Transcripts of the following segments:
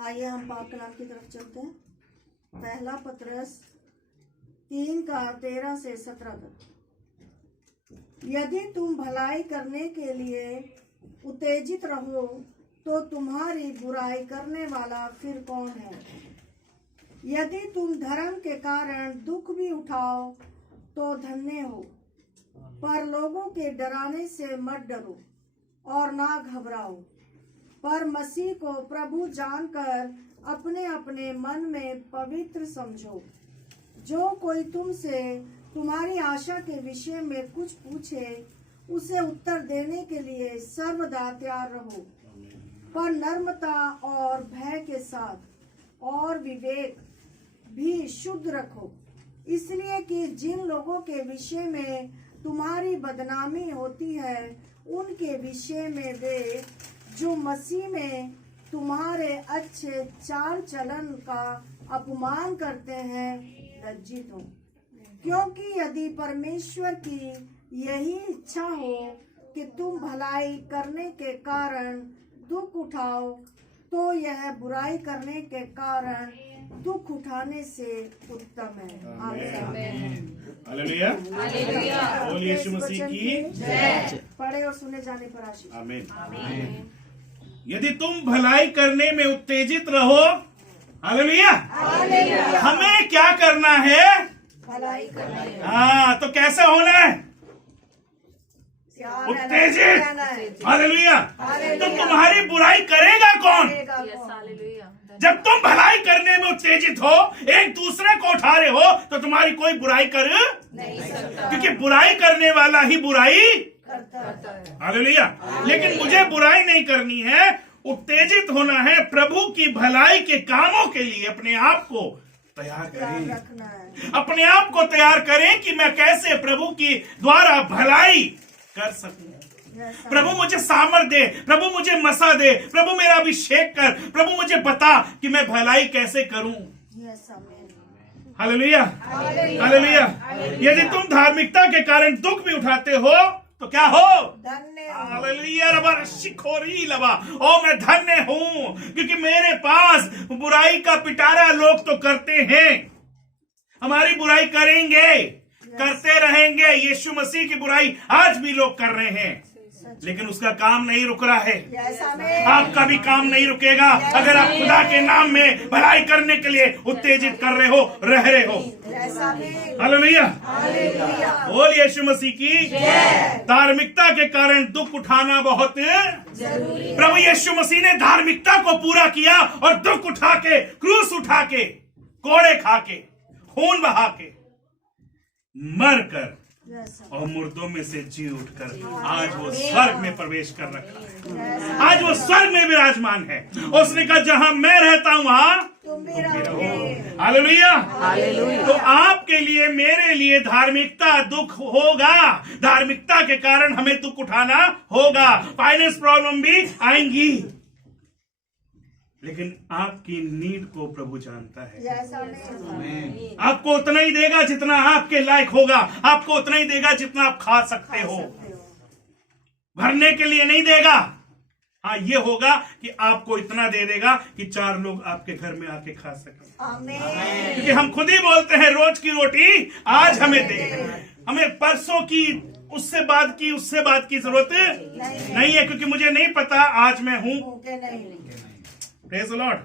आइए हम पाक कलाम की तरफ चलते हैं। पहला पतरस 3:13 से 17 तक। यदि तुम भलाई करने के लिए उत्तेजित रहो तो तुम्हारी बुराई करने वाला फिर कौन है। यदि तुम धर्म के कारण दुख भी उठाओ तो धन्य हो, पर लोगों के डराने से मत डरो और ना घबराओ, पर मसीह को प्रभु जानकर अपने अपने मन में पवित्र समझो। जो कोई तुमसे तुम्हारी आशा के विषय में कुछ पूछे उसे उत्तर देने के लिए सर्वदा तैयार रहो, पर नम्रता और भय के साथ और विवेक भी शुद्ध रखो, इसलिए कि जिन लोगों के विषय में तुम्हारी बदनामी होती है उनके विषय में वे जो मसीह में तुम्हारे अच्छे चाल चलन का अपमान करते हैं लज्जित हो। क्योंकि यदि परमेश्वर की यही इच्छा हो कि तुम भलाई करने के कारण दुख उठाओ, तो यह बुराई करने के कारण दुख उठाने से उत्तम है। हालेलुया। बोल यीशु मसीह की जय। पढ़े और सुने जाने पर आशीष। आमीन। यदि तुम भलाई करने में उत्तेजित रहो, हालेलुया, हमें क्या करना है? भलाई करना है। हाँ, तो कैसे होना है? उत्तेजित। हालेलुया। तो तुम्हारी बुराई करेगा कौन? जब तुम भलाई करने में उत्तेजित हो, एक दूसरे को उठा रहे हो, तो तुम्हारी कोई बुराई कर नहीं सकता, क्योंकि बुराई करने वाला ही बुराई करता है। हालेलुया। लेकिन मुझे बुराई नहीं करनी है, उत्तेजित होना है। प्रभु की भलाई के कामों के लिए अपने आप को तैयार करें, अपने आप को तैयार करें कि मैं कैसे प्रभु की द्वारा भलाई कर सकूं। प्रभु मुझे सामर्थ दे, प्रभु मुझे मसा दे, प्रभु मेरा अभिषेक कर, प्रभु मुझे बता कि मैं भलाई कैसे करूं। Hallelujah, hallelujah. यदि तुम धार्मिकता के कारण दुख भी उठाते हो तो क्या हो? हालेलुया। रबा शिखोरी लबा, ओ मैं धन्य हूं, क्योंकि मेरे पास बुराई का पिटारा लोग तो करते हैं, हमारी बुराई करेंगे, करते रहेंगे। यीशु मसीह की बुराई आज भी लोग कर रहे हैं, लेकिन उसका काम नहीं रुक रहा है। आपका भी काम नहीं रुकेगा अगर आप खुदा के नाम में भलाई करने के लिए उत्तेजित कर रहे हो, रह रहे हो। हालेलुया। बोल यीशु मसीह की। धार्मिकता के कारण दुख उठाना बहुत जरूरी। प्रभु यीशु मसीह ने धार्मिकता को पूरा किया और दुख उठा के, क्रूस उठा के, कोड़े खा के, खून बहा के, मर कर और मुर्दों में से जी उठकर आज वो स्वर्ग में प्रवेश कर रखा है। आज वो स्वर्ग में विराजमान है। उसने कहा जहां मैं रहता हूं वहां तुम भी रहो। हालेलुया। तो आपके लिए, मेरे लिए धार्मिकता दुख होगा, धार्मिकता के कारण हमें दुख उठाना होगा, फाइनेंस प्रॉब्लम भी आएंगी, लेकिन आपकी नीड को प्रभु जानता है। आपको उतना ही देगा जितना आपके लायक होगा, आपको उतना ही देगा जितना आप खा सकते हो, भरने के लिए नहीं देगा। हाँ, ये होगा कि आपको इतना दे देगा कि 4 लोग आपके घर में आके खा सके। क्योंकि हम खुद ही बोलते हैं रोज की रोटी आज हमें दे, हमें परसों की, उससे बाद की जरूरत नहीं है, क्योंकि मुझे नहीं पता आज मैं हूं। Praise the lord.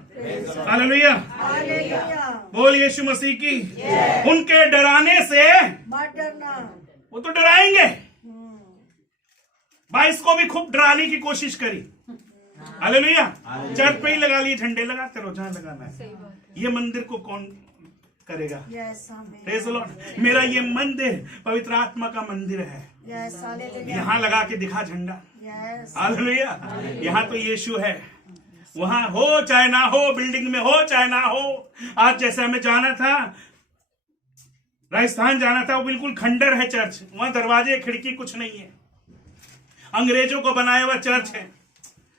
हालेलुया। बोल यीशु मसीह की। उनके डराने से मत डरना। वो तो डराएंगे। 22 को भी खूब डराने की कोशिश करी। हालेलुया। चर्च पे ही लगा लिए झंडे, लगाते रहो जहां लगाना है। ये मंदिर को कौन करेगा? Praise the Lord. मेरा ये मंदिर पवित्र आत्मा का मंदिर है। यहाँ लगा के दिखा झंडा। हालेलुया। यहाँ तो यीशु है, वहां हो चाहे ना हो, बिल्डिंग में हो चाहे ना हो। आज जैसे हमें जाना था, राजस्थान जाना था, वो बिल्कुल खंडर है चर्च, वहां दरवाजे खिड़की कुछ नहीं है, अंग्रेजों को बनाया हुआ चर्च है,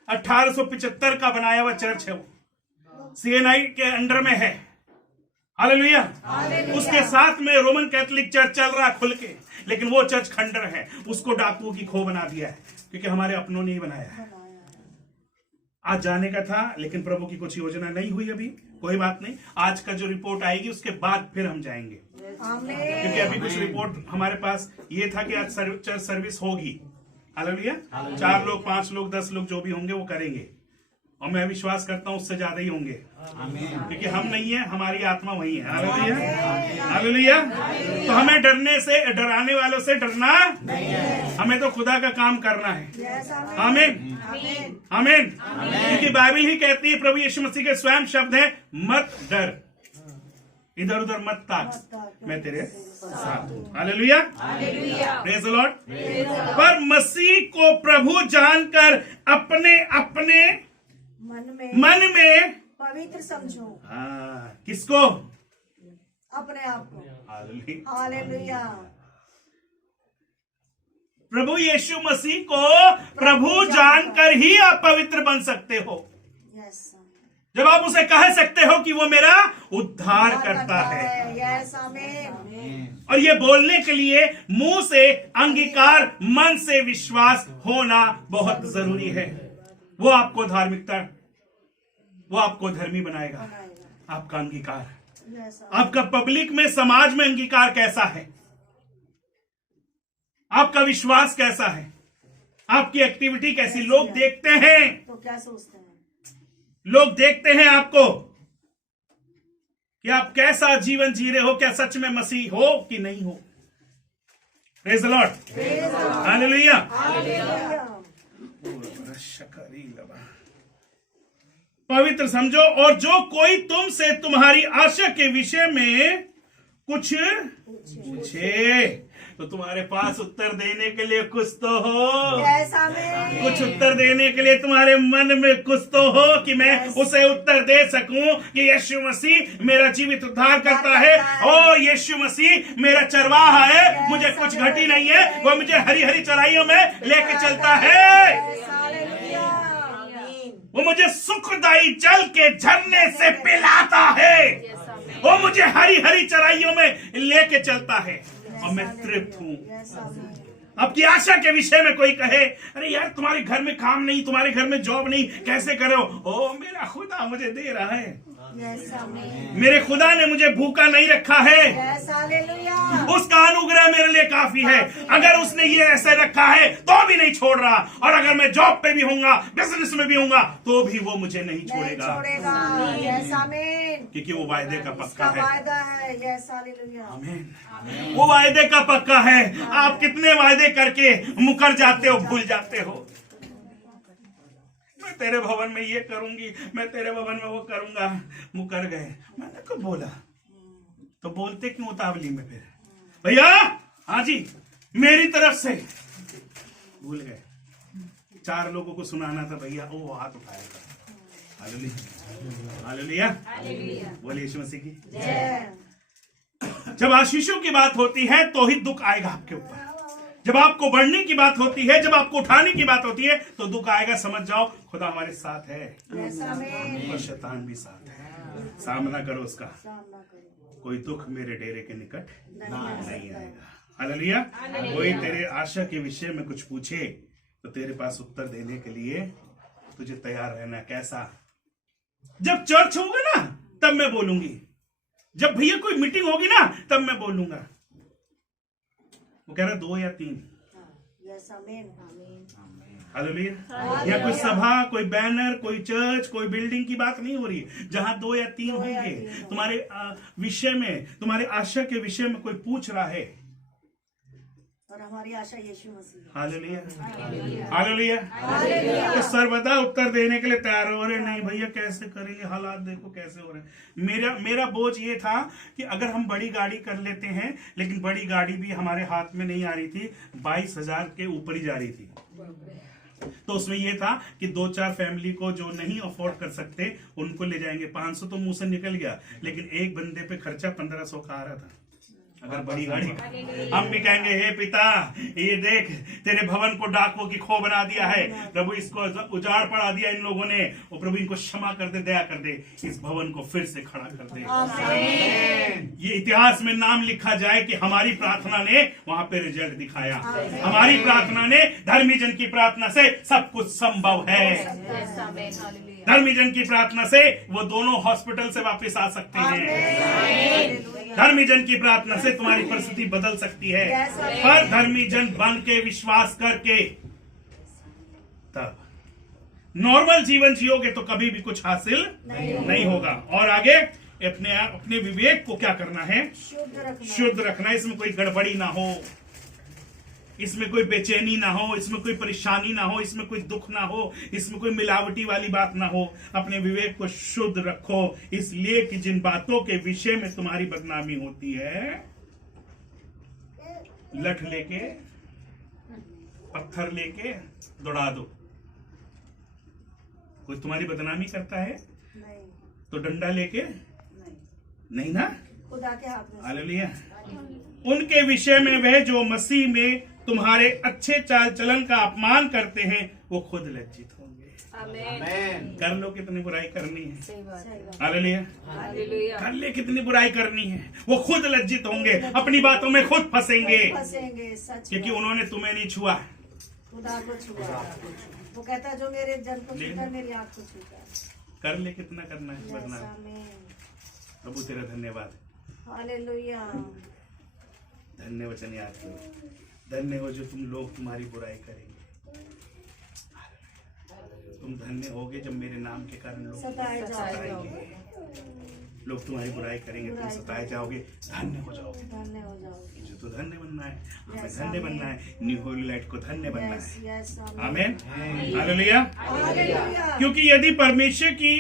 1875 का बनाया हुआ चर्च है, वो CNI के अंडर में है। हालेलुया। उसके साथ में रोमन कैथोलिक चर्च चल रहा खुल के, लेकिन वो चर्च खंडर है, उसको डाकुओं की खो बना दिया है, क्योंकि हमारे अपनों ने ही बनाया है। आज जाने का था, लेकिन प्रभु की कुछ योजना नहीं हुई अभी। कोई बात नहीं, आज का जो रिपोर्ट आएगी उसके बाद फिर हम जाएंगे, क्योंकि अभी कुछ रिपोर्ट हमारे पास ये था कि आज चर्च सर्विस होगी। हालेलुया। 4 लोग, 5 लोग, 10 लोग जो भी होंगे वो करेंगे, और मैं विश्वास करता हूँ उससे ज्यादा ही होंगे, क्योंकि हम नहीं है, हमारी आत्मा वही है। Hallelujah, hallelujah. तो हमें डराने वालों से डरना नहीं है, हमें तो खुदा का काम करना है। आमीन, आमीन। क्योंकि बाइबल ही कहती है, प्रभु यीशु मसीह के स्वयं शब्द है, मत डर, इधर उधर मत ताक, मैं तेरे साथ हूँ। Hallelujah, praise the Lord. पर मसीह को प्रभु जानकर अपने अपने मन में पवित्र समझो। किसको? अपने आप को। हालेलुया। प्रभु यीशु मसीह को प्रभु जानकर ही आप पवित्र बन सकते हो। जब आप उसे कह सकते हो कि वो मेरा उद्धार करता है। और ये बोलने के लिए मुंह से अंगीकार, मन से विश्वास होना बहुत जरूरी है। वो आपको धार्मिकता, वो आपको धर्मी बनाएगा। आपका अंगीकार, आपका पब्लिक में, समाज में अंगीकार कैसा है, आपका विश्वास कैसा है, आपकी एक्टिविटी कैसी, लोग देखते हैं तो क्या सोचते हैं? लोग देखते हैं आपको कि आप कैसा जीवन जी रहे हो, क्या सच में मसीह हो कि नहीं हो। Praise the lord, hallelujah. पवित्र समझो, और जो कोई तुमसे तुम्हारी आशा के विषय में कुछ पूछे तो तुम्हारे पास उत्तर देने के लिए कुछ तो हो। कुछ उत्तर देने के लिए तुम्हारे मन में कुछ तो हो कि मैं उसे उत्तर दे सकूं कि यीशु मसीह मेरा जीवित उद्धार करता है। ओ यीशु मसीह मेरा चरवाहा है, मुझे कुछ घटी नहीं है, वो मुझे हरी हरी चराइयों में लेके चलता है, वो मुझे सुखदायी जल के झरने से पिलाता है, वो मुझे हरी हरी चराइयों में लेके चलता है, और मैं तृप्त हूँ। आपकी आशा के विषय में कोई कहे, अरे यार तुम्हारे घर में काम नहीं, तुम्हारे घर में जॉब नहीं, कैसे करो? ओ मेरा खुदा मुझे दे रहा है, मेरे खुदा ने मुझे भूखा नहीं रखा है, उसका अनुग्रह मेरे लिए काफी है। अगर उसने ये ऐसे रखा है तो भी नहीं छोड़ रहा, और अगर मैं जॉब पे भी होऊंगा, बिजनेस में भी होऊंगा, तो भी वो मुझे नहीं छोड़ेगा, क्योंकि वो वायदे का पक्का है। आमीन, वो वायदे का पक्का है। आप कितने वायदे करके मुकर जाते हो, भूल जाते हो। मैं तेरे भवन में ये करूंगी, मैं तेरे भवन में वो करूंगा, मुकर गए। मैंने कब बोला? तो बोलते क्यों उतावली में? फिर भैया, हाँ जी, मेरी तरफ से भूल गए। 4 लोगों को सुनाना था भैया, वो हाथ उठाया था। हालेलुया, हालेलुया, बोलिए यीशु मसीह की जय। जब आशीषों की बात होती है तो ही दुख आएगा आपके ऊपर। जब आपको बढ़ने की बात होती है, जब आपको उठाने की बात होती है, तो दुख आएगा। समझ जाओ खुदा हमारे साथ है, और शैतान भी साथ है। सामना करो उसका, कोई दुख मेरे डेरे के निकट नहीं आएगा। हालेलुया। कोई तेरे आशा के विषय में कुछ पूछे तो तेरे पास उत्तर देने के लिए तुझे तैयार रहना। कैसा? जब चर्च होगा ना तब मैं बोलूंगी, जब भैया कोई मीटिंग होगी ना तब मैं बोलूंगा। वो कह रहा 2 या 3। हालेलुया। या कोई सभा, कोई बैनर, कोई चर्च, कोई बिल्डिंग की बात नहीं हो रही है। जहां 2 या 3 होंगे, तुम्हारे विषय में, तुम्हारे आशा के विषय में कोई पूछ रहा है, और हमारी आशा यीशु मसीह। Hallelujah, hallelujah. तो सर्वदा उत्तर देने के लिए तैयार हो रहे। नहीं भैया कैसे करेंगे, हालात देखो कैसे हो रहे हैं। मेरा बोझ ये था कि अगर हम बड़ी गाड़ी कर लेते हैं, लेकिन बड़ी गाड़ी भी हमारे हाथ में नहीं आ रही थी, 22,000 के ऊपर ही जा रही थी। तो उसमें ये था कि 2-4 फैमिली को जो नहीं अफोर्ड कर सकते उनको ले जाएंगे। 500 तो मुंह से निकल गया, लेकिन एक बंदे पे खर्चा 1500 का आ रहा था। अगर बड़ी गाड़ी, हम भी कहेंगे हे पिता, ये देख तेरे भवन को डाकुओं की खो बना दिया है प्रभु, इसको उजाड़ पड़ा दिया इन लोगों ने, और प्रभु इनको क्षमा कर दे, दया कर दे, इस भवन को फिर से खड़ा कर दे। ये इतिहास में नाम लिखा जाए कि हमारी प्रार्थना ने वहां पे रिजल्ट दिखाया। हमारी प्रार्थना ने, धर्मी जन की प्रार्थना से सब कुछ संभव है। धर्मी जन की प्रार्थना से वो दोनों हॉस्पिटल से वापस आ सकते हैं। धर्मी जन की प्रार्थना से तुम्हारी परिस्थिति बदल सकती है, पर धर्मी जन बन के विश्वास करके तब नॉर्मल जीवन जियोगे तो कभी भी कुछ हासिल नहीं होगा। और आगे अपने विवेक को क्या करना है? शुद्ध रखना। इसमें कोई गड़बड़ी ना हो, इसमें कोई बेचैनी ना हो, इसमें कोई परेशानी ना हो, इसमें कोई दुख ना हो, इसमें कोई मिलावटी वाली बात ना हो। अपने विवेक को शुद्ध रखो, इसलिए कि जिन बातों के विषय में तुम्हारी बदनामी होती है, लठ लेके, पत्थर लेके दौड़ा दो। कोई तुम्हारी बदनामी करता है नहीं, तो डंडा लेके नहीं ना, खुदा के हाथ में। हालेलुया। उनके विषय में वह जो मसीह में तुम्हारे अच्छे चाल चलन का अपमान करते हैं, वो खुद लज्जित होंगे। आमीन। कर लो कितनी बुराई करनी है, हालेलुया। कर ले कितनी बुराई करनी है, वो खुद लज्जित होंगे, अपनी बातों में खुद फंसेंगे, क्योंकि उन्होंने तुम्हें नहीं छुआ, खुदा को छुआ। वो कहता है जो मेरे जन को छूता है, मेरी आंख को छूता है। कर ले कितना करना है बदनाम। प्रभु तेरा धन्यवाद, हालेलुया। धन्य वचन याद करो, धन्य हो जो तुम लोग तुम्हारी बुराई करेंगे। तुम धन्य होगे जब मेरे नाम के कारण लोग सताएंगे, लोग तुम्हारी बुराई करेंगे, तुम सताए जाओगे, धन्य हो जाओगे। धन्य हो जाओगे। मुझे तो धन्य बनना है, हमें धन्य बनना है, न्यू होली लाइट को धन्य बनना है। आमीन, हालेलुया। क्योंकि यदि परमेश्वर की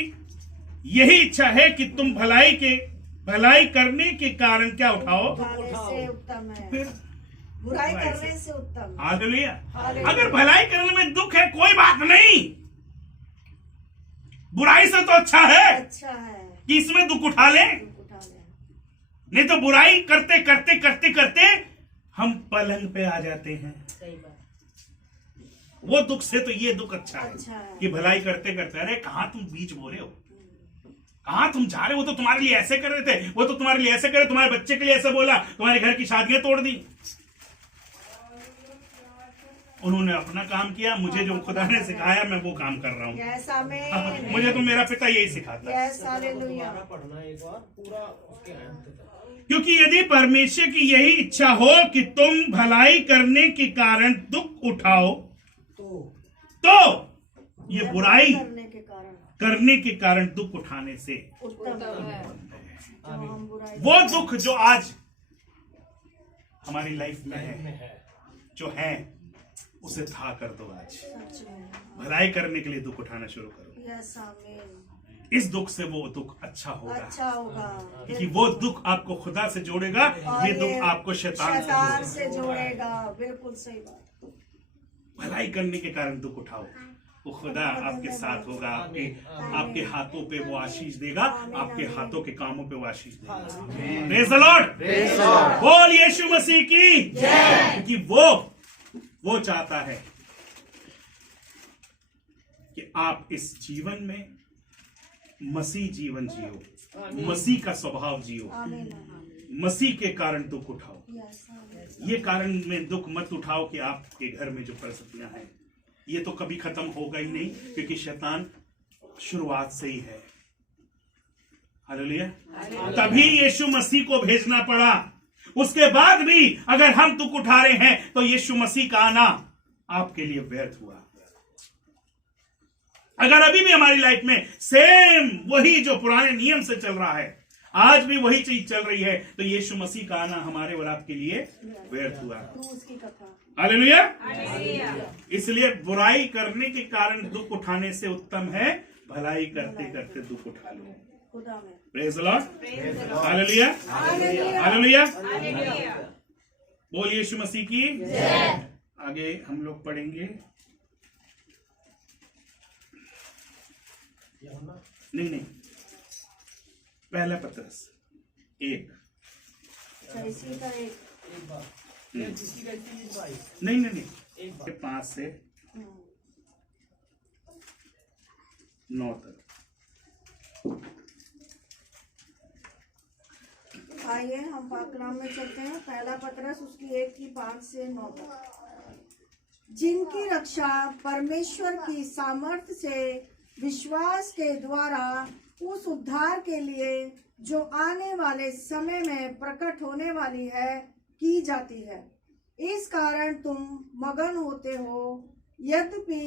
यही इच्छा है कि तुम भलाई करने के कारण क्या उठाओ, से उत्तम है फिर बुराई करने से उत्तम। हालेलुया। अगर भलाई करने में दुख है, कोई बात नहीं, बुराई से तो अच्छा है कि इसमें दुख उठा ले। नहीं तो बुराई करते करते करते करते हम पलंग पे आ जाते हैं। वो दुख से तो ये दुख अच्छा है कि भलाई करते करते, अरे कहाँ तुम बीच बो रहे हो, कहाँ तुम जा रहे हो, वो तो तुम्हारे लिए ऐसे कर रहे थे, वो तो तुम्हारे लिए ऐसे करे, तुम्हारे बच्चे के लिए ऐसे बोला, तुम्हारे घर की शादियां तोड़ दी। उन्होंने अपना काम किया, मुझे जो खुदा ने सिखाया मैं वो काम कर रहा हूँ। मुझे तो मेरा पिता यही सिखाता है। क्योंकि यदि परमेश्वर की यही इच्छा हो कि तुम भलाई करने के कारण दुख उठाओ, तो ये बुराई करने के कारण दुख उठाने से वो दुख जो आज हमारी लाइफ में है, जो है, उसे था कर दो। आज भलाई करने के लिए दुख उठाना शुरू करो। इस दुख से वो दुख अच्छा होगा, क्योंकि वो दुख आपको खुदा से जोड़ेगा, ये दुख आपको शैतान से जोड़ेगा। बिल्कुल सही बात। भलाई करने के कारण दुख उठाओ, वो खुदा आपके साथ होगा, आपके हाथों पे वो आशीष देगा, आपके हाथों के कामों पे वो आशीष देगा। प्रेज़ द लॉर्ड, बोल यीशु मसीह की जय। क्योंकि वो चाहता है कि आप इस जीवन में मसीह जीवन जियो, मसीह का स्वभाव जियो, मसीह के कारण दुख उठाओ। ये कारण में दुख मत उठाओ कि आपके घर में जो परिस्थितियां हैं, ये तो कभी खत्म होगा ही नहीं, क्योंकि शैतान शुरुआत से ही है। हालेलुया। तभी यीशु मसीह को भेजना पड़ा। उसके बाद भी अगर हम दुख उठा रहे हैं तो यीशु मसीह का आना आपके लिए व्यर्थ हुआ। अगर अभी भी हमारी लाइफ में सेम वही जो पुराने नियम से चल रहा है, आज भी वही चीज चल रही है, तो यीशु मसीह का आना हमारे और आपके लिए व्यर्थ हुआ। हालेलुया। इसलिए बुराई करने के कारण दुख उठाने से उत्तम है भलाई करते करते दुख उठा लो। Praise the lord, hallelujah, hallelujah. बोल यीशु मसीह की जय। आगे हम लोग पढ़ेंगे, नहीं, पहला पत्रस 1 अच्छा, इसी का एक नहीं 5 से 9 तक। आइए हम पाकनाम में चलते हैं। पहला पत्रस उसकी 1 की 5 से 9 तक। जिनकी रक्षा परमेश्वर की सामर्थ्य से विश्वास के द्वारा उस उद्धार के लिए जो आने वाले समय में प्रकट होने वाली है की जाती है। इस कारण तुम मगन होते हो, यद्यपि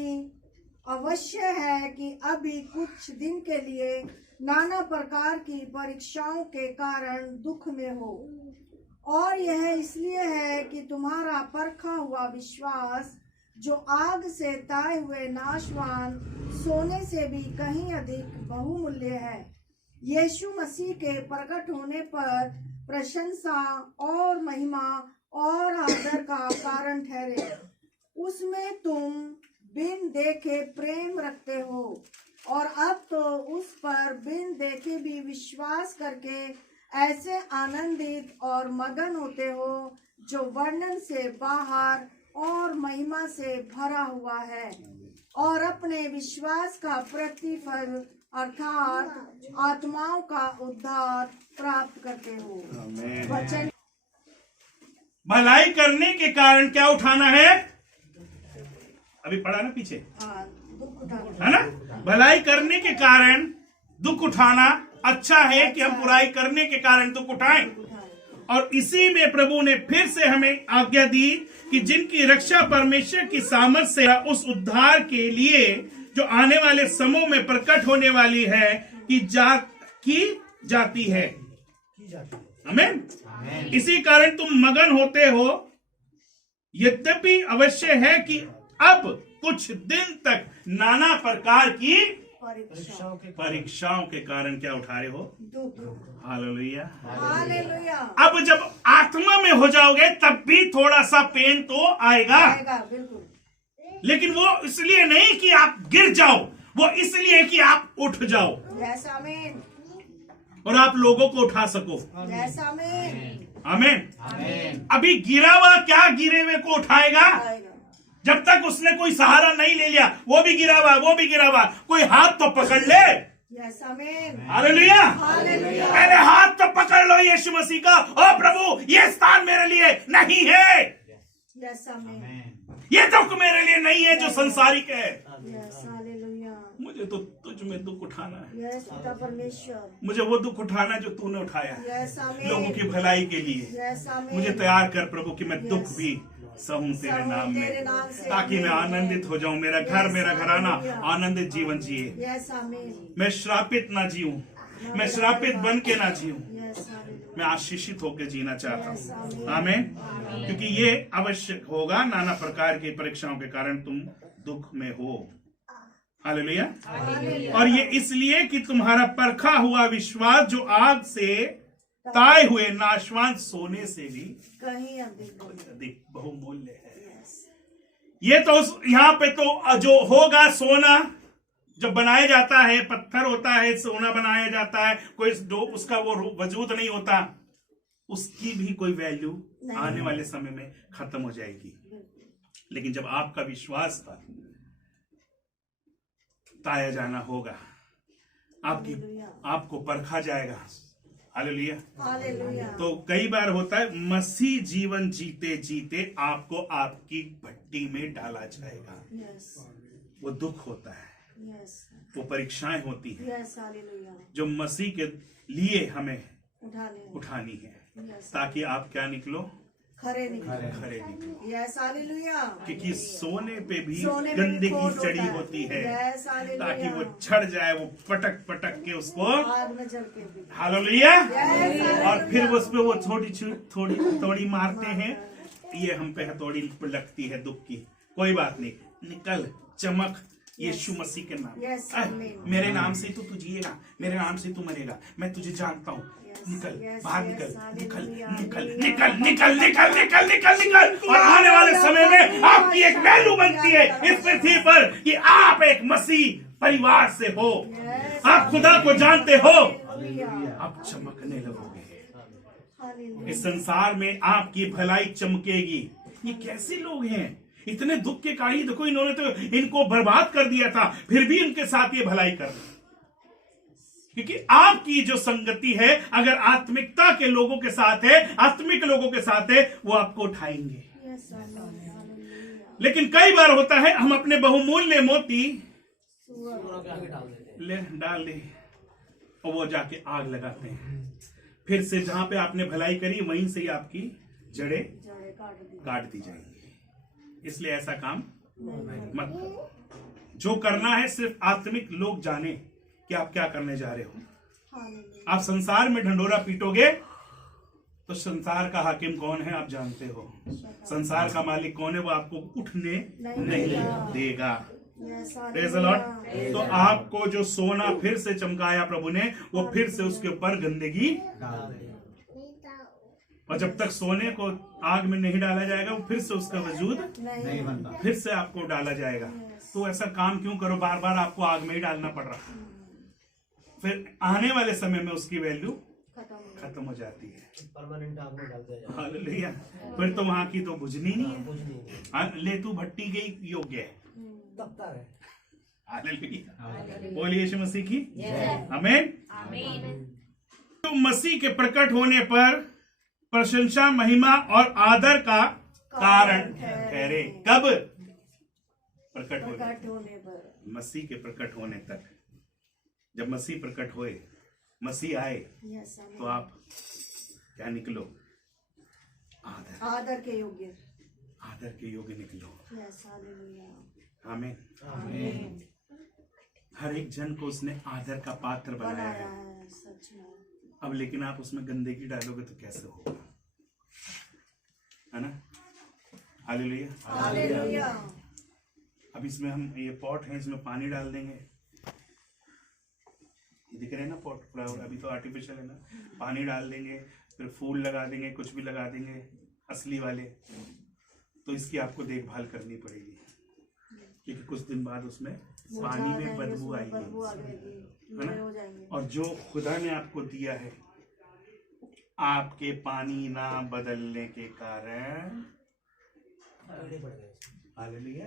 अवश्य है कि अभी कुछ दिन के लिए नाना प्रकार की परीक्षाओं के कारण दुख में हो, और यह इसलिए है कि तुम्हारा परखा हुआ विश्वास जो आग से ताए हुए नाशवान सोने से भी कहीं अधिक बहुमूल्य है, यीशु मसीह के प्रकट होने पर प्रशंसा और महिमा और आदर का कारण ठहरे। उसमें तुम बिन देखे प्रेम रखते हो, और अब तो उस पर बिन देखे भी विश्वास करके ऐसे आनंदित और मगन होते हो जो वर्णन से बाहर और महिमा से भरा हुआ है, और अपने विश्वास का प्रतिफल अर्थात आत्माओं का उद्धार प्राप्त करते हो। वचन भलाई करने के कारण क्या उठाना है? अभी पढ़ा ना पीछे, दुख उठाना है ना? भलाई करने के कारण दुख उठाना अच्छा है कि हम बुराई करने के कारण दुख उठाएं। और इसी में प्रभु ने फिर से हमें आज्ञा दी कि जिनकी रक्षा परमेश्वर की सामर्थ्य से उस उद्धार के लिए जो आने वाले समूह में प्रकट होने वाली है की जाती है। आमीन। इसी कारण तुम मगन होते हो, यद्यपि अवश्य है कि अब कुछ दिन तक नाना प्रकार की परीक्षाओं के कारण क्या उठा रहे हो? हालेलुया। हालेलुया। अब जब आत्मा में हो जाओगे तब भी थोड़ा सा पेन तो आएगा, बिल्कुल। लेकिन वो इसलिए नहीं कि आप गिर जाओ, वो इसलिए कि आप उठ जाओ और आप लोगों को उठा सको। आमीन। अभी गिरा हुआ क्या गिरे हुए को उठाएगा? जब तक उसने कोई सहारा नहीं ले लिया, वो भी गिरा हुआ, कोई हाथ तो पकड़ ले। हालेलुया। पहले हाथ तो पकड़ लो यीशु मसीह का। ओ प्रभु, ये स्थान मेरे लिए नहीं है, ये दुख मेरे लिए नहीं है जो संसारिक है। मुझे तो तुझ में दुख उठाना है। परमेश्वर, मुझे वो दुख उठाना है जो तूने उठाया लोगों की भलाई के लिए। मुझे तैयार कर प्रभु कि मैं दुख भी सहूं तेरे नाम में, ताकि मैं आनंदित हो जाऊं, मेरा घर मेरा घराना आनंदित जीवन जिए। मैं श्रापित ना जीऊं, मैं श्रापित बन के ना जीऊं, मैं आशीषित होकर जीना चाहता हूँ। आमीन। क्योंकि ये आवश्यक होगा, नाना प्रकार की परीक्षाओं के कारण तुम दुख में हो। हालेलुया। और ये इसलिए कि तुम्हारा परखा हुआ विश्वास जो आग से ताए हुए नाशवान सोने से भी कहीं अधिक बहुमूल्य है। ये तो यहाँ पे तो जो होगा सोना जब बनाया जाता है, पत्थर होता है, सोना बनाया जाता है, कोई उसका वो वजूद नहीं होता, उसकी भी कोई वैल्यू आने वाले समय में खत्म हो जाएगी। लेकिन जब आपका विश्वास ताया जाना होगा, आपको परखा जाएगा। हालेलुया। तो कई बार होता है मसीह जीवन जीते जीते आपको आपकी भट्टी में डाला जाएगा। वो दुख होता है, वो परीक्षाएं होती हैं जो मसीह के लिए हमें उठानी है, ताकि आप क्या निकलो? खरे निकलो। क्योंकि सोने पे भी गंदगी चढ़ी होती है, ताकि वो छड़ जाए, वो पटक पटक के उसको। हालेलुया। और फिर उस पे वो थोड़ी हथौड़ी मारते हैं, ये हम पे हथौड़ी लगती है दुख की। कोई बात नहीं, निकल, चमक यीशु मसीह के नाम। मेरे नाम से तू जिएगा, मेरे नाम से तू मरेगा, मैं तुझे जानता हूँ। निकल, बाहर निकल, निकल निकल निकल निकल निकल निकल निकल निकल। और आने वाले समय में आपकी एक वैल्यू बनती है इस पृथ्वी पर कि आप एक मसीह परिवार से हो, आप खुदा को जानते हो, आप चमकने लगोगे। हालेलुया। इस संसार में आपकी भलाई चमकेगी। ये कैसे लोग हैं, इतने दुख के कारण। देखो इन्होंने तो इनको बर्बाद कर दिया था, फिर भी इनके साथ ये भलाई कर रहे। क्योंकि आपकी जो संगति है अगर आत्मिकता के लोगों के साथ है, आत्मिक लोगों के साथ है, वो आपको उठाएंगे। Yes hallelujah. लेकिन कई बार होता है हम अपने बहुमूल्य मोती ले डाल दे और वो जाके आग लगाते हैं। फिर से जहां पे आपने भलाई करी वहीं से ही आपकी जड़ें जड़ें काट दी जाएंगी। इसलिए ऐसा काम मत करो। जो करना है सिर्फ आत्मिक लोग जाने कि आप क्या करने जा रहे हो। हालेलुया। आप संसार में ढंढोरा पीटोगे तो संसार का हाकिम कौन है आप जानते हो। संसार का मालिक कौन है वो आपको उठने नहीं देगा। Yes Praise the Lord। तो आपको जो सोना फिर से चमकाया प्रभु ने, वो फिर से उसके ऊपर गंदगी, और जब तक सोने को आग में नहीं डाला जाएगा वो फिर से उसका वजूद नहीं बनता, फिर से आपको डाला जाएगा। तो ऐसा काम क्यों करो, बार बार आपको आग में ही डालना पड़ रहा। फिर आने वाले समय में उसकी वैल्यू खत्म हो जाती है। परमानेंट आग में डालते हैं। हालेलुया। फिर तो वहां की तो बुझनी नहीं है। ले तू भट्टी गई योग्य है। दफ्तर है। हालेलुया। बोलिए यीशु मसीह की आमीन। तो मसीह के प्रकट होने पर प्रशंसा, महिमा और आदर का कारण ठहरे। कब? प्रकट होने पर। मसीह के प्रकट होने तक। जब मसीह प्रकट होए, मसीह आए, तो आप क्या निकलो? आदर के योग्य, आदर के योग्य निकलो। Yes hallelujah. आमीन। हर एक जन को उसने आदर का पात्र बनाया है। सच में। अब लेकिन आप उसमें गंदगी डालोगे तो कैसे होगा, है ना? हालेलुया। हालेलुया। अब इसमें हम ये पॉट है, इसमें पानी डाल देंगे। ये दिख रहे हैं ना पॉट फ्लावर, अभी तो आर्टिफिशियल है ना। पानी डाल देंगे, फिर फूल लगा देंगे, कुछ भी लगा देंगे असली वाले। तो इसकी आपको देखभाल करनी पड़ेगी, क्योंकि कुछ दिन बाद उसमें पानी में बदबू आएगी, है ना? और जो खुदा ने आपको दिया है, आपके पानी ना बदलने के कारण, हालेलुया,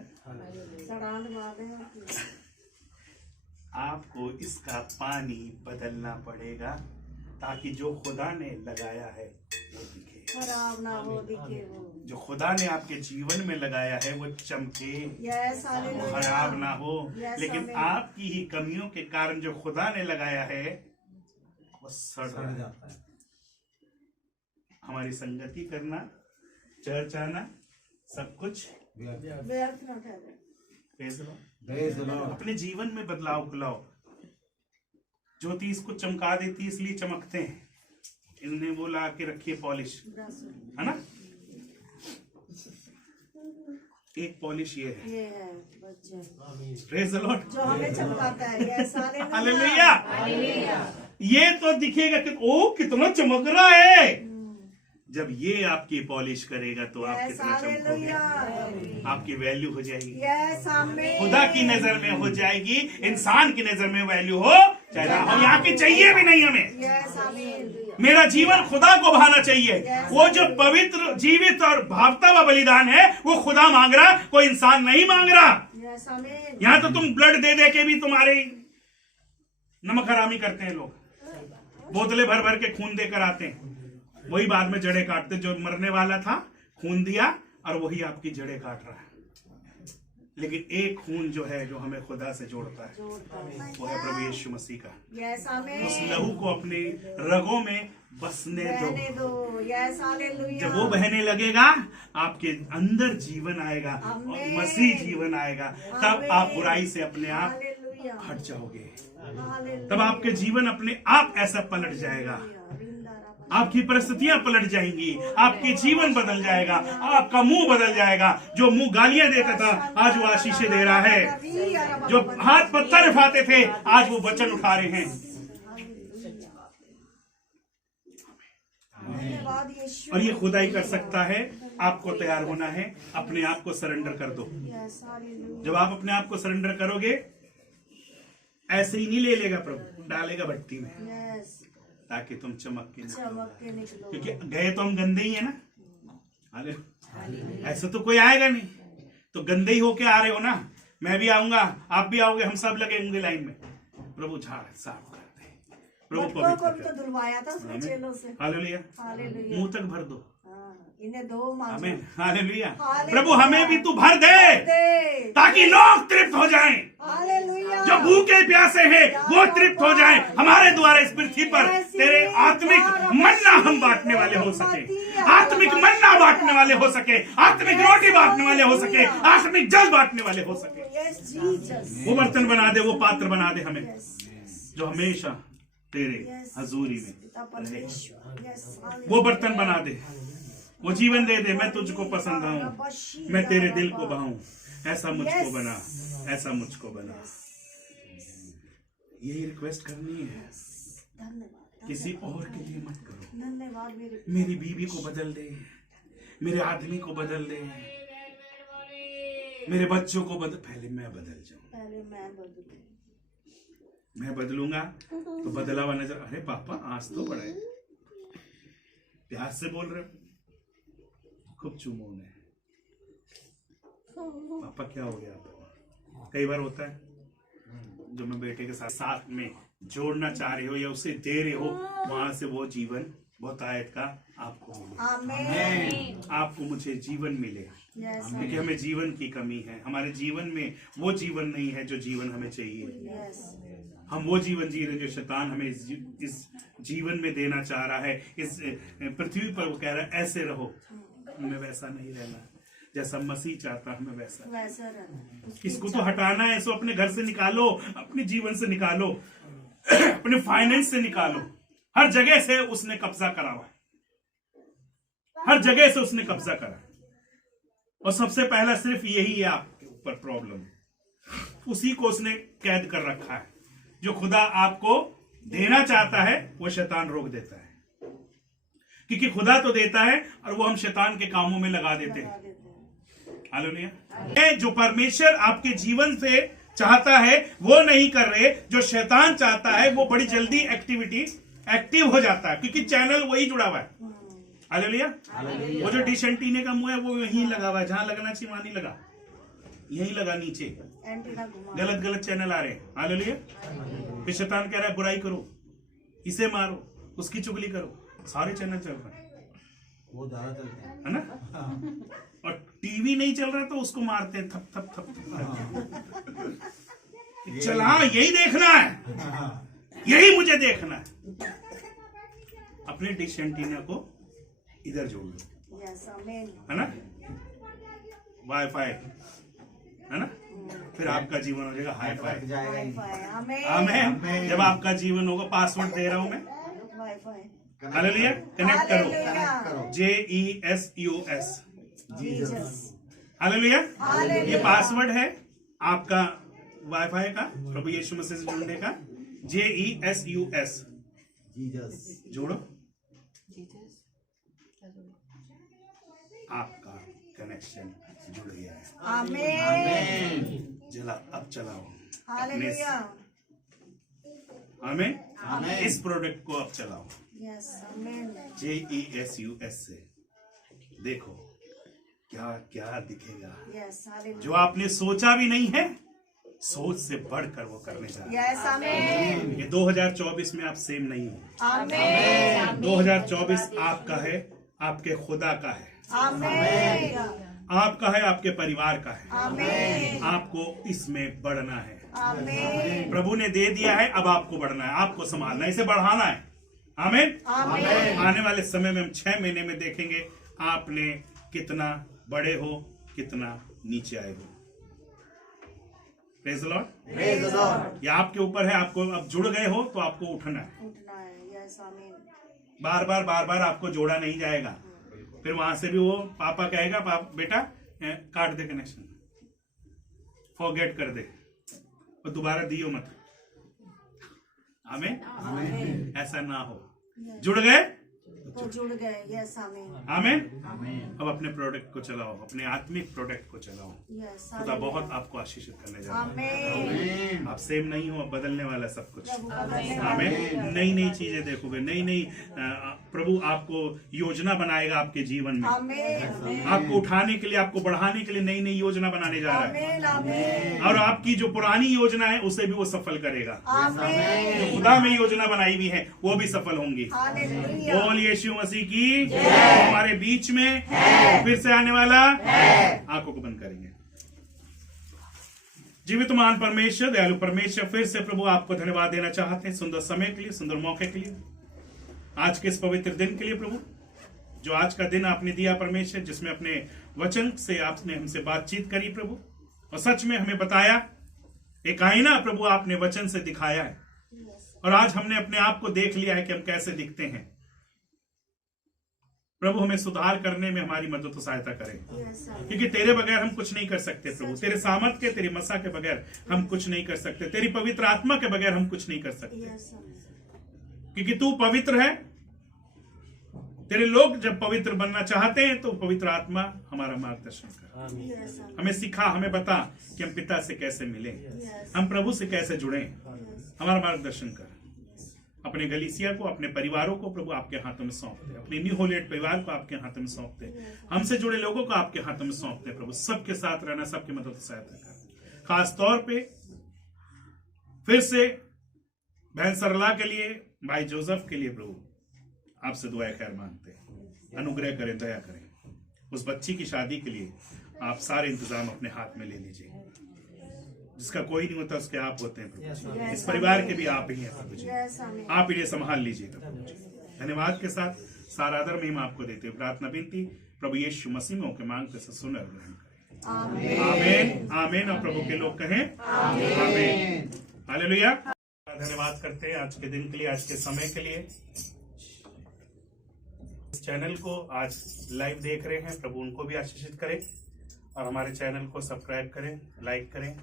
आपको इसका पानी बदलना पड़ेगा ताकि जो खुदा ने लगाया है वो दिखे, खराब ना हो, दिखे वो। जो खुदा ने आपके जीवन में लगाया है वो चमके, यस हालेलुया। खराब ना हो। Yes, लेकिन आमीन। आपकी ही कमियों के कारण जो खुदा ने लगाया है वो सड़ जाता है। हमारी संगति करना, चर्च आना, सब कुछ व्यर्थ न ठहरे। Praise the Lord। अपने जीवन में बदलाव लाओ। ज्योति इसको चमका देती इसलिए चमकते हैं। इनने वो ला के रखी है पॉलिश, है ना? एक पॉलिश ये है बच्चे, Praise the Lord। जो हमें चमकाता है। Yes hallelujah. ये तो दिखेगा कि ओ कितना चमक रहा है। जब ये आपकी पॉलिश करेगा तो आप कितना चमकोगे, आपकी वैल्यू हो जाएगी। यस आमीन। खुदा की नजर में हो जाएगी, इंसान की नजर में वैल्यू हो चाहे ना हो। यहाँ की चाहिए भी नहीं हमें। यस आमीन। मेरा जीवन खुदा को भाना चाहिए। वो जो पवित्र, जीवित और भावता हुआ बलिदान है वो खुदा मांग रहा, कोई इंसान नहीं मांग रहा। यस आमीन। यहाँ तो तुम ब्लड दे दे के भी तुम्हारे नमक हरामी करते हैं लोग। बोतलें भर भर के खून देकर आते हैं, वही बाद में जड़ें काटते। जो मरने वाला था खून दिया और वही आपकी जड़ें काट रहा है। लेकिन एक खून जो है जो हमें खुदा से जोड़ता है वो है प्रभु यीशु मसीह का। यस आमीन। उस लहू को अपने रगों में बसने दो। Yes hallelujah. जब वो बहने लगेगा आपके अंदर जीवन आएगा और मसीह जीवन आएगा। तब आप बुराई से अपने आप हट जाओगे। तब आपके जीवन अपने आप ऐसा पलट जाएगा, आपकी परिस्थितियां पलट जाएंगी, आपके जीवन बदल जाएगा, आपका मुंह बदल जाएगा। जो मुंह गालियां देता था आज वो आशीषें दे रहा है। जो हाथ पत्थर उठाते थे आज वो वचन उठा रहे हैं। और ये खुदा ही कर सकता है। आपको तैयार होना है, अपने आप को सरेंडर कर दो। जब आप अपने आप को सरेंडर करोगे, ऐसे ही नहीं ले लेगा प्रभु, डालेगा भट्टी में। ताकि तुम चमक के निकलो। चमक के निकलो। क्योंकि गए तो हम गंदे ही है ना, अरे ऐसे तो कोई आएगा नहीं, तो गंदे ही होके आ रहे हो ना। मैं भी आऊंगा, आप भी आओगे, हम सब लगेंगे लाइन में। प्रभु झाड़ साफ कर दे, प्रभु बच्चों को पवित्र भी कर तो धुलवाया था उसने चेलों से। हालेलुया। हालेलुया। मुंह तक भर दो। हाँ, इन्हें दो मांझो। आमीन, हालेलुया। हालेलुया। प्रभु हमें भी तू भर दे, दे। ताकि लोग तृप्त हो जाएं। हालेलुया। जो भूखे प्यासे हैं वो तृप्त हो जाएं। हमारे द्वारा इस पृथ्वी पर तेरे आत्मिक मन्ना हम बांटने वाले हो सके, आत्मिक मन्ना बांटने वाले हो सके, आत्मिक रोटी बांटने वाले हो सके, आत्मिक जल बांटने वाले हो सके। Yes Jesus. वो बर्तन बना दे, वो पात्र बना दे हमें, जो हमेशा तेरे हजूरी में पिता परमेश्वर। यस। वो बर्तन बना दे, वो जीवन दे दे। मैं तुझको पसंद आऊं, मैं तेरे दिल को बहाऊं, ऐसा मुझको बना, ऐसा मुझको बना। यही रिक्वेस्ट करनी है, धन्यवाद। किसी और के लिए मत करो। धन्यवाद मेरे मेरी बीवी को बदल दे, मेरे आदमी को बदल दे, मेरे बच्चों को बदल। पहले मैं बदल जाऊं, पहले मैं बदलूं। मैं बदलूंगा तो बदला हुआ नजर। अरे पापा आज तो बड़ा है, प्यार से बोल रहे हो, खूब चूमो उन्हें। पापा क्या हो गया आपको? कई बार होता है जो मैं बेटे के साथ में जोड़ना चाह रहे हो या उसे दे रहे हो, वहां से वो जीवन बहुतायत का आपको मिले, आमीन। आपको मुझे जीवन मिले। यस। क्योंकि हमें जीवन की कमी है, हमारे जीवन में वो जीवन नहीं है जो जीवन हमें चाहिए। यस। हम वो जीवन जी रहे जो शैतान हमें इस जीवन में देना चाह रहा है। इस पृथ्वी पर वो कह रहा है ऐसे रहो, हमें वैसा नहीं रहना, जैसा मसीह चाहता हमें वैसा। वैसा रहना। इसको तो हटाना है, इसको अपने घर से निकालो, अपने जीवन से निकालो, अपने फाइनेंस से निकालो। हर जगह से उसने कब्जा करा हुआ, हर जगह से उसने कब्जा करा, और सबसे पहला सिर्फ यही है आपके ऊपर प्रॉब्लम, उसी को उसने कैद कर रखा है। जो खुदा आपको देना चाहता है वो शैतान रोक देता है, क्योंकि खुदा तो देता है और वो हम शैतान के कामों में लगा देते हैं। हालेलुया। जो परमेश्वर आपके जीवन से चाहता है वो नहीं कर रहे, जो शैतान चाहता है वो बड़ी जल्दी एक्टिव हो जाता है, क्योंकि चैनल वही जुड़ा हुआ है। हालेलुया। वो जो डिश एंटीने का मुंह है वो यहीं लगा हुआ है, जहां लगना चाहिए वहां नहीं लगा, यहीं लगा नीचे। गलत चैनल आ रहे हैं। हालेलुया। फिर शैतान कह रहा है बुराई करो, इसे मारो, उसकी चुगली करो, सारे चैनल चल रहे हैं, वो ज्यादा चलते हैं, है ना। और टीवी नहीं चल रहा तो उसको मारते हैं, थप थप थप थप। चला यही देखना है, यही मुझे देखना है। अपने डिश एंटीना को इधर जोड़ लो, यस। आमीन। है ना, वाईफाई, है ना, फिर आपका जीवन हो जाएगा हाई फाई। जाएगा ही। आमीन। आमीन। जब आपका जीवन होगा, पासवर्ड दे रहा हूं मैं, वाईफाई। हालेलुया, कनेक्ट करो, hallelujah. JESUS, Jesus. Hallelujah. Hallelujah. ये पासवर्ड है आपका वाईफाई का, प्रभु यीशु मसीह से जुड़ने का। JESUS Jesus. जोड़ो, आपका कनेक्शन जुड़ गया है। आमीन। चला, अब चलाओ। हालेलुया। हमें इस प्रोडक्ट को अब चलाओ, यस। आमीन। JESUS से देखो क्या क्या दिखेगा। यस। हालेलुया। जो आपने सोचा भी नहीं है, सोच से बढ़कर वो करने जा रहे हैं। यस। आमीन। ये 2024 में आप सेम नहीं हो। आमीन। 2024 आपका है, आपके खुदा का है, आमीन। आपका है, आपके परिवार का है। आमीन। आपको इसमें बढ़ना है। आमीन। प्रभु ने दे दिया है, अब आपको बढ़ना है, आपको संभालना है, इसे बढ़ाना है। आमीन। आमीन। आने वाले समय में हम 6 महीने में देखेंगे आपने कितना बड़े हो, कितना नीचे आए हो। Praise the Lord. Praise the Lord. ये आपके ऊपर है, आपको अब जुड़ गए हो तो आपको उठना है। उठना है। यस। आमीन। बार बार आपको जोड़ा नहीं जाएगा। फिर वहां से भी वो पापा कहेगा बेटा काट दे कनेक्शन, फॉरगेट कर दे और दोबारा दियो मत। आमीन। ऐसा ना हो, जुड़ गए तो तो जुड़ गए। यस आमीन। आमीन। अब अपने प्रोडक्ट को चलाओ, अपने आत्मिक प्रोडक्ट को चलाओ। यस खुदा बहुत आपको आशीषित करने जा रहा है। आमीन। आप सेम नहीं हो, अब बदलने वाला सब कुछ। आमीन। आमीन। नई नई चीजें देखोगे, नई नई प्रभु आपको योजना बनाएगा आपके जीवन में। आमीन। आपको उठाने के लिए, आपको बढ़ाने के लिए नई नई योजना बनाने जा रहा है। आमीन। आमीन। और आपकी जो पुरानी योजना है उसे भी वो सफल करेगा। आमीन। जो खुदा में योजना बनाई हुई है वो भी सफल होंगी। हालेलुया। बोल यीशु मसीह की हमारे बीच में फिर से आने वाला। आंखों को बंद करेंगे। जीवित महान परमेश्वर, दयालु परमेश्वर, फिर से प्रभु आपको धन्यवाद देना चाहते हैं सुंदर समय के लिए, सुंदर मौके के लिए, आज के इस पवित्र दिन के लिए प्रभु, जो आज का दिन आपने दिया परमेश्वर, जिसमें अपने वचन से आपने हमसे बातचीत करी प्रभु, और सच में हमें बताया, एक आईना प्रभु आपने वचन से दिखाया है, और आज हमने अपने आप को देख लिया है कि हम कैसे दिखते हैं। प्रभु हमें सुधार करने में हमारी मदद और सहायता करें, क्योंकि तेरे बगैर हम कुछ नहीं कर सकते प्रभु। तेरे सामर्थ के, तेरी मसा के बगैर हम कुछ नहीं कर सकते। तेरी पवित्र आत्मा के बगैर हम कुछ नहीं कर सकते, क्योंकि तू पवित्र है। तेरे लोग जब पवित्र बनना चाहते हैं तो पवित्र आत्मा हमारा मार्गदर्शन कर, हमें सिखा, हमें बता कि हम पिता से कैसे मिले, हम प्रभु से कैसे जुड़े, हमारा मार्गदर्शन कर। अपने गलीसिया को, अपने परिवारों को प्रभु आपके हाथों में सौंपते, अपने न्यू होलेट परिवार को आपके हाथों में सौंपते, हमसे जुड़े लोगों को आपके हाथों में सौंपते प्रभु। सबके साथ रहना, सबकी मदद सहायता कर। खास तौर पे फिर से बहन सरला के लिए, भाई जोसेफ के लिए प्रभु आपसे दुआ खैर मांगते हैं। अनुग्रह करें, दया करें। उस बच्ची की शादी के लिए आप सारे इंतजाम अपने हाथ में ले लीजिए। जिसका कोई नहीं होता उसके आप होते हैं प्रभु। इस परिवार के भी आप ही हैं प्रभु जी। आप इन्हें संभाल लीजिएगा प्रभु जी। धन्यवाद के साथ सारा आदर महिमा आपको देते हुए प्रार्थना विनती प्रभु यीशु मसीह में होकर मांगते से सुन और ग्रहण करें। आमीन। आमीन। और प्रभु के लोग कहें आमीन। हालेलुया। धन्यवाद करते हैं आज के दिन के लिए, आज के समय के लिए। इस चैनल को आज लाइव देख रहे हैं, प्रभु उनको भी आशीषित करें, और हमारे चैनल को सब्सक्राइब करें, लाइक करें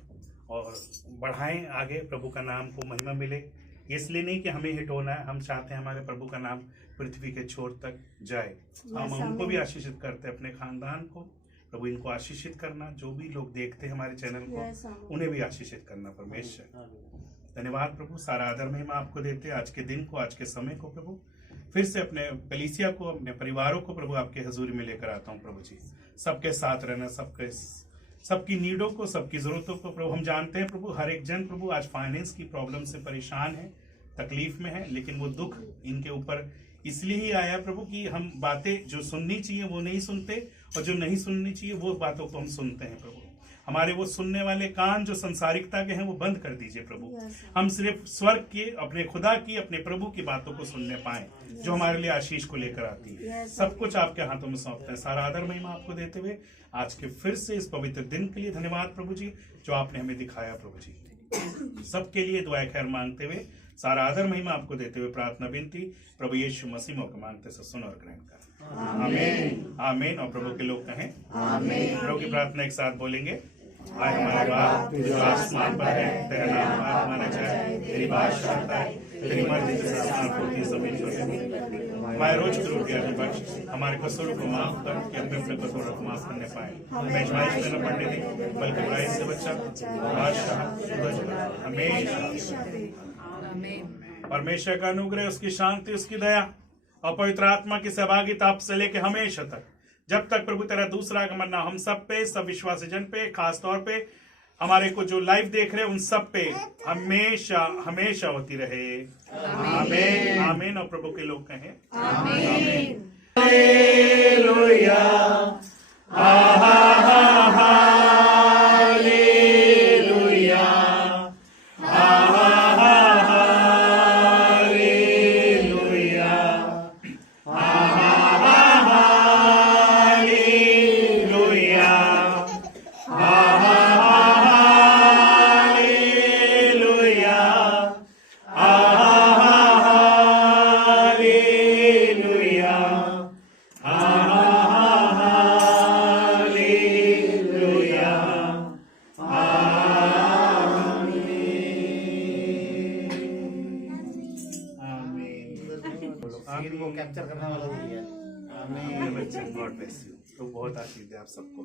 और बढ़ाएं आगे। प्रभु का नाम को महिमा मिले। इसलिए नहीं कि हमें हिट होना है, हम चाहते हैं हमारे प्रभु का नाम पृथ्वी के छोर तक जाए। हम उनको भी आशीषित करते हैं, अपने खानदान को। प्रभु इनको आशीषित करना, जो भी लोग देखते हैं हमारे चैनल को उन्हें भी आशीषित करना परमेश्वर। धन्यवाद प्रभु, सारा आदर महिमा आपको देते हैं। आज के दिन को, आज के समय को प्रभु फिर से अपने कलीसिया को, अपने परिवारों को प्रभु आपके हजूरी में लेकर आता हूँ प्रभु जी। सबके साथ रहना, सबकी नीडों को, सबकी जरूरतों को प्रभु हम जानते हैं प्रभु। हर एक जन प्रभु आज फाइनेंस की प्रॉब्लम से परेशान है, तकलीफ में है, लेकिन वो दुख इनके ऊपर इसलिए ही आया प्रभु कि हम बातें जो सुननी चाहिए वो नहीं सुनते, और जो नहीं सुननी चाहिए वो बातों को हम सुनते हैं प्रभु। हमारे वो सुनने वाले कान जो संसारिकता के हैं वो बंद कर दीजिए प्रभु। हम सिर्फ स्वर्ग की, अपने खुदा की, अपने प्रभु की बातों को सुनने पाए, जो हमारे लिए आशीष को लेकर आती है। सब कुछ आपके हाथों में सौंपते हैं। सारा आदर महिमा आपको देते हुए आज के फिर से इस पवित्र दिन के लिए धन्यवाद प्रभु जी, जो आपने हमें दिखाया प्रभु जी। सबके लिए दुआ खैर मांगते हुए सारा आदर महिमा आपको देते हुए प्रार्थना विनती प्रभु यीशु मसीह में मांगते से सुन और ग्रहण कर। आमीन। आमीन। और प्रभु के लोग कहें आमीन। प्रभु की प्रार्थना एक साथ बोलेंगे। आए हमारे बाप जो आसमान पर है, तेरा नाम माना जाए, तेरी बादशाह आए, तेरी मर्जी से आसमान पर जमीन पर। हमारे रोज की रोटी हमें बख्श, हमारे कसूरों को माफ कर कि हम अपने कसूरों को माफ करने पाए। हमें आजमाइश में न पड़ने दें, बल्कि बुराई से बचा। बादशाह हमेशा। परमेश्वर का अनुग्रह, उसकी शांति, उसकी दया और पवित्र आत्मा की सहभागिता आप से लेके हमेशा तक, जब तक प्रभु तेरा दूसरा आगमन ना, हम सब पे, सब विश्वासी जन पे, खास तौर पे हमारे को जो लाइव देख रहे हैं उन सब पे हमेशा हमेशा होती रहे। आमीन। आमीन। और प्रभु के लोग कहें आमीन। हालेलुया। वो कैप्चर करने वाला गॉड ब्लेस यू। तो बहुत आशीष है आप सबको।